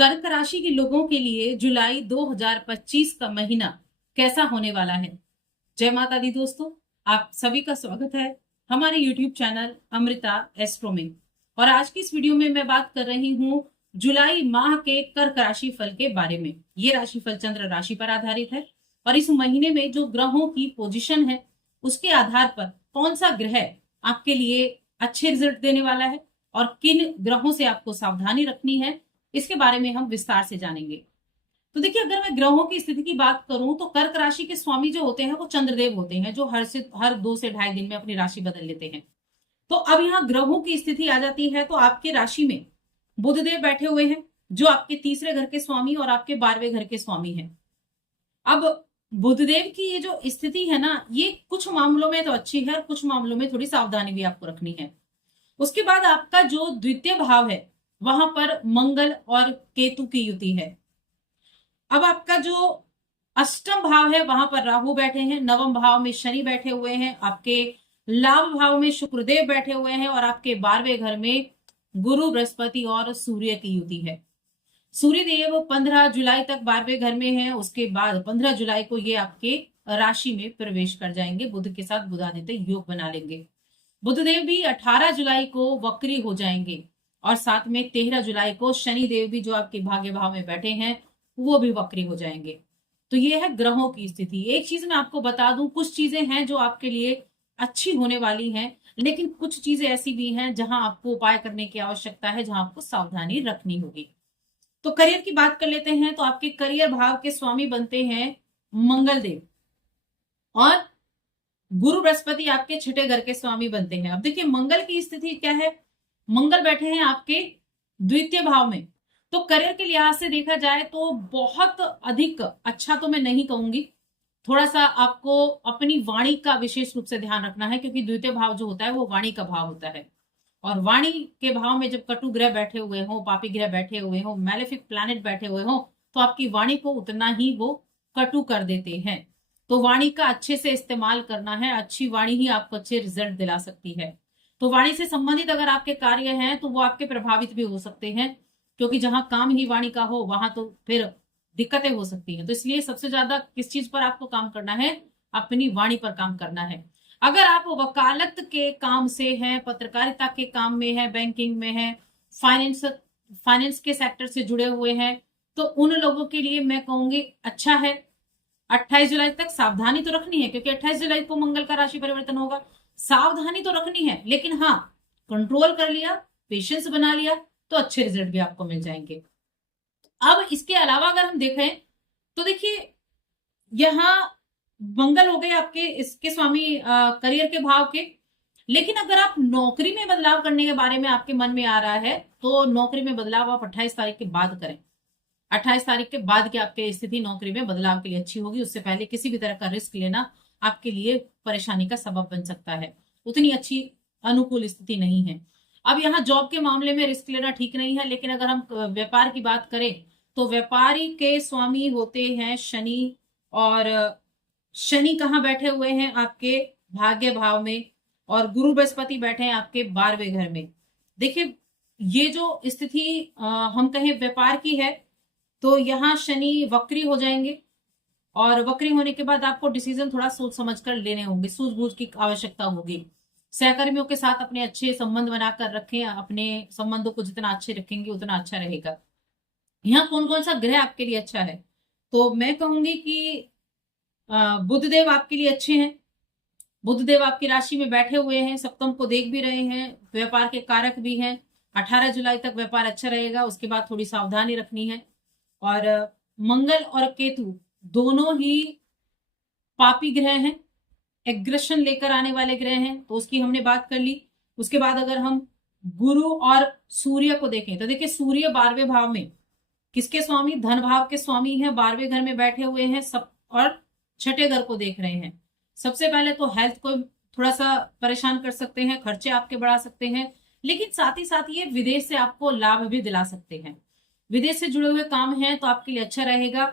कर्क राशि के लोगों के लिए जुलाई 2025 का महीना कैसा होने वाला है। जय माता दी दोस्तों, आप सभी का स्वागत है हमारे YouTube चैनल अमृता एस्ट्रो में। और आज की इस वीडियो में मैं बात कर रही हूँ जुलाई माह के कर्क राशि फल के बारे में। ये राशिफल चंद्र राशि पर आधारित है और इस महीने में जो ग्रहों की पोजीशन है उसके आधार पर कौन सा ग्रह आपके लिए अच्छे रिजल्ट देने वाला है और किन ग्रहों से आपको सावधानी रखनी है, इसके बारे में हम विस्तार से जानेंगे। तो देखिए, अगर मैं ग्रहों की स्थिति की बात करूं तो कर्क राशि के स्वामी जो होते हैं वो चंद्रदेव होते हैं, जो हर 2 से ढाई दिन में अपनी राशि बदल लेते हैं। तो अब यहाँ ग्रहों की स्थिति आ जाती है तो आपके राशि में बुधदेव बैठे हुए हैं, जो आपके तीसरे घर के स्वामी और आपके 12वें घर के स्वामी हैं। अब बुधदेव की ये जो स्थिति है ना, ये कुछ मामलों में तो अच्छी है और कुछ मामलों में थोड़ी सावधानी भी आपको रखनी है। उसके बाद आपका जो द्वितीय भाव है वहां पर मंगल और केतु की युति है। अब आपका जो अष्टम भाव है वहां पर राहु बैठे हैं, नवम भाव में शनि बैठे हुए हैं, आपके लाभ भाव में शुक्रदेव बैठे हुए हैं और आपके 12वें घर में गुरु, बृहस्पति और सूर्य की युति है। सूर्य देव 15 जुलाई तक 12वें घर में है। उसके बाद 15 जुलाई को ये आपके राशि में प्रवेश कर जाएंगे, बुध के साथ बुधादित्य योग बना लेंगे। बुधदेव भी 18 जुलाई को वक्री हो जाएंगे और साथ में 13 जुलाई को शनि देव भी, जो आपके भाग्य भाव में बैठे हैं, वो भी वक्री हो जाएंगे। तो ये है ग्रहों की स्थिति। एक चीज मैं आपको बता दूं, कुछ चीजें हैं जो आपके लिए अच्छी होने वाली हैं, लेकिन कुछ चीजें ऐसी भी हैं जहां आपको उपाय करने की आवश्यकता है, जहां आपको सावधानी रखनी होगी। तो करियर की बात कर लेते हैं। तो आपके करियर भाव के स्वामी बनते हैं मंगल देव और गुरु, बृहस्पति आपके छठे घर के स्वामी बनते हैं। अब देखिए, मंगल की स्थिति क्या है। मंगल बैठे हैं आपके द्वितीय भाव में। तो करियर के लिहाज से देखा जाए तो बहुत अधिक अच्छा तो मैं नहीं कहूंगी। थोड़ा सा आपको अपनी वाणी का विशेष रूप से ध्यान रखना है, क्योंकि द्वितीय भाव जो होता है वो वाणी का भाव होता है। और वाणी के भाव में जब कटु ग्रह बैठे हुए हो, पापी ग्रह बैठे हुए हो, मैलेफिक प्लैनेट बैठे हुए हो, तो आपकी वाणी को उतना ही वो कटु कर देते हैं। तो वाणी का अच्छे से इस्तेमाल करना है। अच्छी वाणी ही आपको अच्छे रिजल्ट दिला सकती है। तो वाणी से संबंधित अगर आपके कार्य हैं तो वो आपके प्रभावित भी हो सकते हैं, क्योंकि जहां काम ही वाणी का हो वहां तो फिर दिक्कतें हो सकती हैं। तो इसलिए सबसे ज्यादा किस चीज पर आपको काम करना है, अपनी वाणी पर काम करना है। अगर आप वकालत के काम से हैं, पत्रकारिता के काम में है, बैंकिंग में है, फाइनेंस के सेक्टर से जुड़े हुए हैं, तो उन लोगों के लिए मैं कहूंगी अच्छा है। 28 जुलाई तक सावधानी तो रखनी है, क्योंकि 28 जुलाई को मंगल का राशि परिवर्तन होगा। सावधानी तो रखनी है, लेकिन हाँ, कंट्रोल कर लिया, पेशेंस बना लिया तो अच्छे रिजल्ट भी आपको मिल जाएंगे। अब इसके अलावा अगर हम देखें तो देखिए, यहां मंगल हो गए आपके इसके स्वामी करियर के भाव के। लेकिन अगर आप नौकरी में बदलाव करने के बारे में आपके मन में आ रहा है तो नौकरी में बदलाव आप 28 तारीख के बाद करें। 28 तारीख के बाद की आपकी स्थिति नौकरी में बदलाव के लिए अच्छी होगी। उससे पहले किसी भी तरह का रिस्क लेना आपके लिए परेशानी का सबब बन सकता है। उतनी अच्छी अनुकूल स्थिति नहीं है। अब यहाँ जॉब के मामले में रिस्क लेना ठीक नहीं है, लेकिन अगर हम व्यापार की बात करें तो व्यापारी के स्वामी होते हैं शनि। और शनि कहाँ बैठे हुए हैं, आपके भाग्य भाव में, और गुरु बृहस्पति बैठे हैं आपके 12वें घर में। देखिए, ये जो स्थिति हम कहें व्यापार की है, तो यहाँ शनि वक्री हो जाएंगे और वक्री होने के बाद आपको डिसीजन थोड़ा सोच समझ कर लेने होंगे, सूझबूझ की आवश्यकता होगी। सहकर्मियों के साथ अपने अच्छे संबंध बनाकर रखें। अपने संबंधों को जितना अच्छे रखेंगे उतना अच्छा रहेगा। यहाँ कौन कौन सा ग्रह आपके लिए अच्छा है, तो मैं कहूंगी कि बुधदेव आपके लिए अच्छे हैं। बुधदेव आपकी राशि में बैठे हुए हैं, सप्तम को देख भी रहे हैं, व्यापार के कारक भी हैं। 18 जुलाई तक व्यापार अच्छा रहेगा, उसके बाद थोड़ी सावधानी रखनी है। और मंगल और केतु दोनों ही पापी ग्रह हैं, एग्रेशन लेकर आने वाले ग्रह हैं, तो उसकी हमने बात कर ली। उसके बाद अगर हम गुरु और सूर्य को देखें तो देखिए, सूर्य 12वें भाव में किसके स्वामी, धन भाव के स्वामी हैं, 12वें घर में बैठे हुए हैं सब, और छठे घर को देख रहे हैं। सबसे पहले तो हेल्थ को थोड़ा सा परेशान कर सकते हैं, खर्चे आपके बढ़ा सकते हैं, लेकिन साथ ही साथ ये विदेश से आपको लाभ भी दिला सकते हैं। विदेश से जुड़े हुए काम हैं तो आपके लिए अच्छा रहेगा।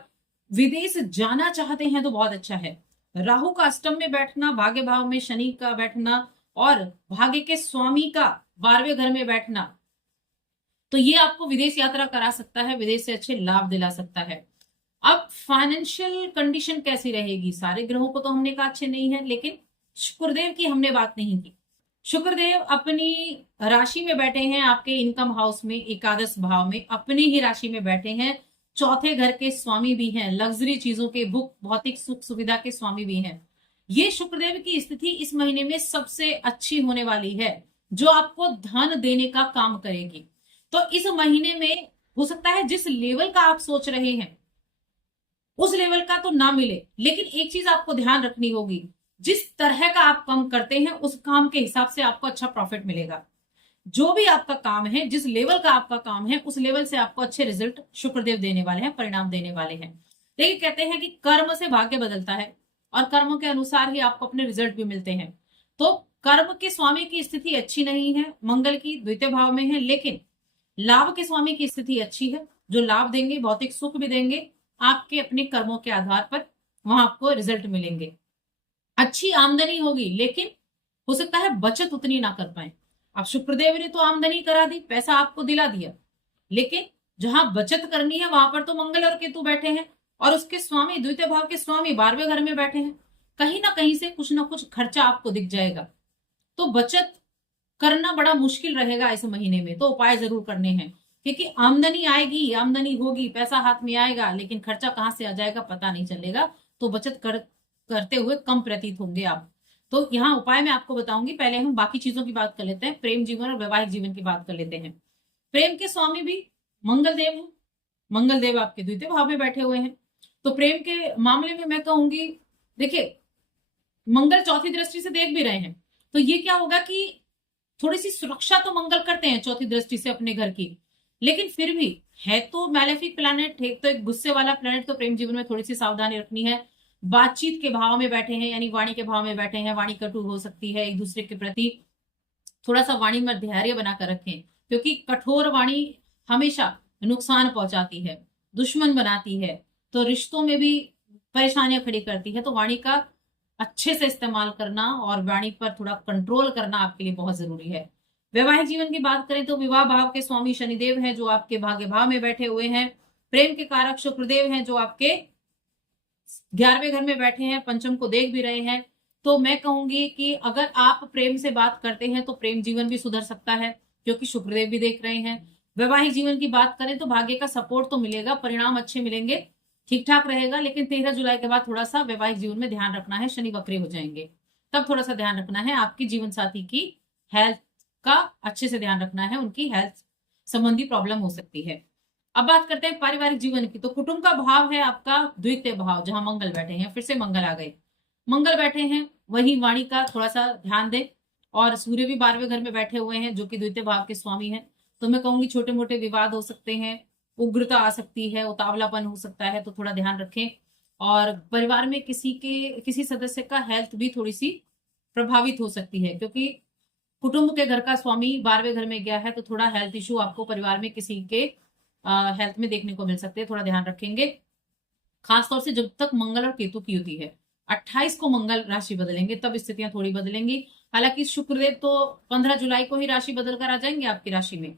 विदेश जाना चाहते हैं तो बहुत अच्छा है। राहु का अष्टम में बैठना, भाग्य भाव में शनि का बैठना और भाग्य के स्वामी का 12वें घर में बैठना, तो ये आपको विदेश यात्रा करा सकता है, विदेश से अच्छे लाभ दिला सकता है। अब फाइनेंशियल कंडीशन कैसी रहेगी? सारे ग्रहों को तो हमने कहा अच्छे नहीं है, लेकिन शुक्रदेव की हमने बात नहीं की। शुक्रदेव अपनी राशि में बैठे हैं, आपके इनकम हाउस में, एकादश भाव में अपनी ही राशि में बैठे हैं। चौथे घर के स्वामी भी हैं, लग्जरी चीजों के, भुख भौतिक सुख सुविधा के स्वामी भी हैं। ये शुक्रदेव की स्थिति इस महीने में सबसे अच्छी होने वाली है, जो आपको धन देने का काम करेगी। तो इस महीने में हो सकता है जिस लेवल का आप सोच रहे हैं उस लेवल का तो ना मिले, लेकिन एक चीज आपको ध्यान रखनी होगी, जिस तरह का आप काम करते हैं उस काम के हिसाब से आपको अच्छा प्रॉफिट मिलेगा। जो भी आपका काम है, जिस लेवल का आपका काम है, उस लेवल से आपको अच्छे रिजल्ट शुक्रदेव देने वाले हैं, परिणाम देने वाले हैं। लेकिन कहते हैं कि कर्म से भाग्य बदलता है और कर्म के अनुसार ही आपको अपने रिजल्ट भी मिलते हैं। तो कर्म के स्वामी की स्थिति अच्छी नहीं है, मंगल की द्वितीय भाव में है, लेकिन लाभ के स्वामी की स्थिति अच्छी है, जो लाभ देंगे, भौतिक सुख भी देंगे। आपके अपने कर्मों के आधार पर वहां आपको रिजल्ट मिलेंगे, अच्छी आमदनी होगी, लेकिन हो सकता है बचत उतनी ना कर पाए। अब शुक्रदेव ने तो आमदनी करा दी, पैसा आपको दिला दिया, लेकिन जहां बचत करनी है वहां पर तो मंगल और केतु बैठे हैं, और उसके स्वामी द्वितीय भाव के स्वामी 12वें घर में बैठे हैं। कहीं ना कहीं से कुछ ना कुछ खर्चा आपको दिख जाएगा, तो बचत करना बड़ा मुश्किल रहेगा इस महीने में। तो उपाय जरूर करने हैं, क्योंकि आमदनी आएगी, आमदनी होगी, पैसा हाथ में आएगा, लेकिन खर्चा कहां से आ जाएगा पता नहीं चलेगा। तो बचत करते हुए कम प्रतीत होंगे आप। तो यहाँ उपाय मैं आपको बताऊंगी, पहले हम बाकी चीजों की बात कर लेते हैं, प्रेम जीवन और वैवाहिक जीवन की बात कर लेते हैं। प्रेम के स्वामी भी मंगल देव है, मंगल देव आपके द्वितीय भाव में बैठे हुए हैं। तो प्रेम के मामले में मैं कहूंगी, देखिए मंगल चौथी दृष्टि से देख भी रहे हैं, तो ये क्या होगा कि थोड़ी सी सुरक्षा तो मंगल करते हैं चौथी दृष्टि से अपने घर की, लेकिन फिर भी है तो मैलेफिक प्लैनेट, है तो एक गुस्से वाला प्लैनेट। तो प्रेम जीवन में थोड़ी सी सावधानी रखनी है। बातचीत के भाव में बैठे हैं, यानी वाणी के भाव में बैठे हैं, वाणी कटु हो सकती है, एक दूसरे के प्रति थोड़ा सा वाणी में धैर्य बनाकर रखें, क्योंकि कठोर वाणी हमेशा नुकसान पहुंचाती है, दुश्मन बनाती है, तो रिश्तों में भी परेशानियां खड़ी करती है। तो वाणी का अच्छे से इस्तेमाल करना और वाणी पर थोड़ा कंट्रोल करना आपके लिए बहुत जरूरी है। वैवाहिक जीवन की बात करें तो विवाह भाव के स्वामी शनिदेव हैं, जो आपके भाग्य भाव में बैठे हुए हैं। प्रेम के कारक शुक्रदेव हैं, जो आपके 11वें घर में बैठे हैं, पंचम को देख भी रहे हैं। तो मैं कहूंगी कि अगर आप प्रेम से बात करते हैं तो प्रेम जीवन भी सुधर सकता है, क्योंकि शुक्रदेव भी देख रहे हैं। वैवाहिक जीवन की बात करें तो भाग्य का सपोर्ट तो मिलेगा, परिणाम अच्छे मिलेंगे, ठीक ठाक रहेगा। लेकिन 13 जुलाई के बाद थोड़ा सा वैवाहिक जीवन में ध्यान रखना है, शनि वक्री हो जाएंगे, तब थोड़ा सा ध्यान रखना है। आपकी जीवन साथी की हेल्थ का अच्छे से ध्यान रखना है, उनकी हेल्थ संबंधी प्रॉब्लम हो सकती है। अब बात करते हैं पारिवारिक जीवन की। तो कुटुंब का भाव है आपका द्वितीय भाव, जहां मंगल बैठे हैं, फिर से मंगल आ गए, मंगल बैठे हैं, वही वाणी का थोड़ा सा ध्यान दें। और सूर्य भी 12वें घर में बैठे हुए हैं, जो कि द्वितीय भाव के स्वामी हैं। तो मैं कहूंगी छोटे मोटे विवाद हो सकते हैं, उग्रता आ सकती है, उतावलापन हो सकता है, तो थोड़ा ध्यान रखें। और परिवार में किसी सदस्य का हेल्थ भी थोड़ी सी प्रभावित हो सकती है, क्योंकि कुटुंब के घर का स्वामी 12वें घर में गया है, तो थोड़ा हेल्थ इशू आपको परिवार में किसी के हेल्थ में देखने को मिल सकते हैं, थोड़ा ध्यान रखेंगे। खासतौर से जब तक मंगल और केतु की युति है, 28 को मंगल राशि बदलेंगे, तब स्थितियां थोड़ी बदलेंगी। हालांकि शुक्रदेव तो 15 जुलाई को ही राशि बदल कर आ जाएंगे आपकी राशि में,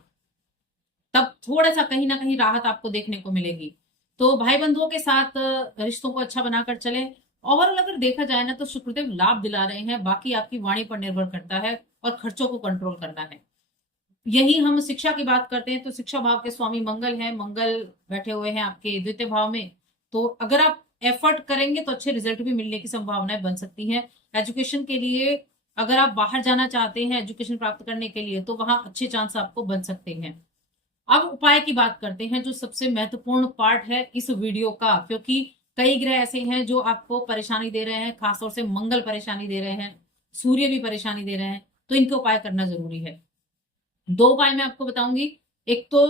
तब थोड़ा सा कहीं ना कहीं राहत आपको देखने को मिलेगी। तो भाई बंधुओं के साथ रिश्तों को अच्छा बनाकर चले। ओवरऑल अगर देखा जाए ना, तो शुक्रदेव लाभ दिला रहे हैं, बाकी आपकी वाणी पर निर्भर करता है और खर्चों को कंट्रोल करना है। यही हम शिक्षा की बात करते हैं, तो शिक्षा भाव के स्वामी मंगल हैं, मंगल बैठे हुए हैं आपके द्वितीय भाव में। तो अगर आप एफर्ट करेंगे तो अच्छे रिजल्ट भी मिलने की संभावनाएं बन सकती हैं। एजुकेशन के लिए अगर आप बाहर जाना चाहते हैं एजुकेशन प्राप्त करने के लिए, तो वहां अच्छे चांस आपको बन सकते हैं। अब उपाय की बात करते हैं, जो सबसे महत्वपूर्ण पार्ट है इस वीडियो का, क्योंकि कई ग्रह ऐसे हैं जो आपको परेशानी दे रहे हैं, खासतौर से मंगल परेशानी दे रहे हैं, सूर्य भी परेशानी दे रहे हैं, तो इनके उपाय करना जरूरी है। 2 उपाय मैं आपको बताऊंगी। एक तो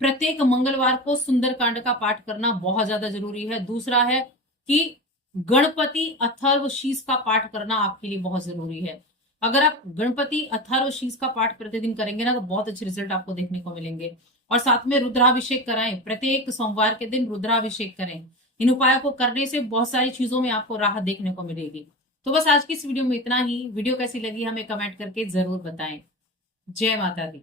प्रत्येक मंगलवार को सुंदरकांड का पाठ करना बहुत ज्यादा जरूरी है। दूसरा है कि गणपति अथर्व शीस का पाठ करना आपके लिए बहुत जरूरी है। अगर आप गणपति अथर्व शीस का पाठ प्रतिदिन करेंगे ना, तो बहुत अच्छे रिजल्ट आपको देखने को मिलेंगे। और साथ में रुद्राभिषेक कराएं, प्रत्येक सोमवार के दिन रुद्राभिषेक करें। इन उपायों को करने से बहुत सारी चीजों में आपको राहत देखने को मिलेगी। तो बस आज की इस वीडियो में इतना ही। वीडियो कैसी लगी हमें कमेंट करके जरूर बताएं। जय माता दी।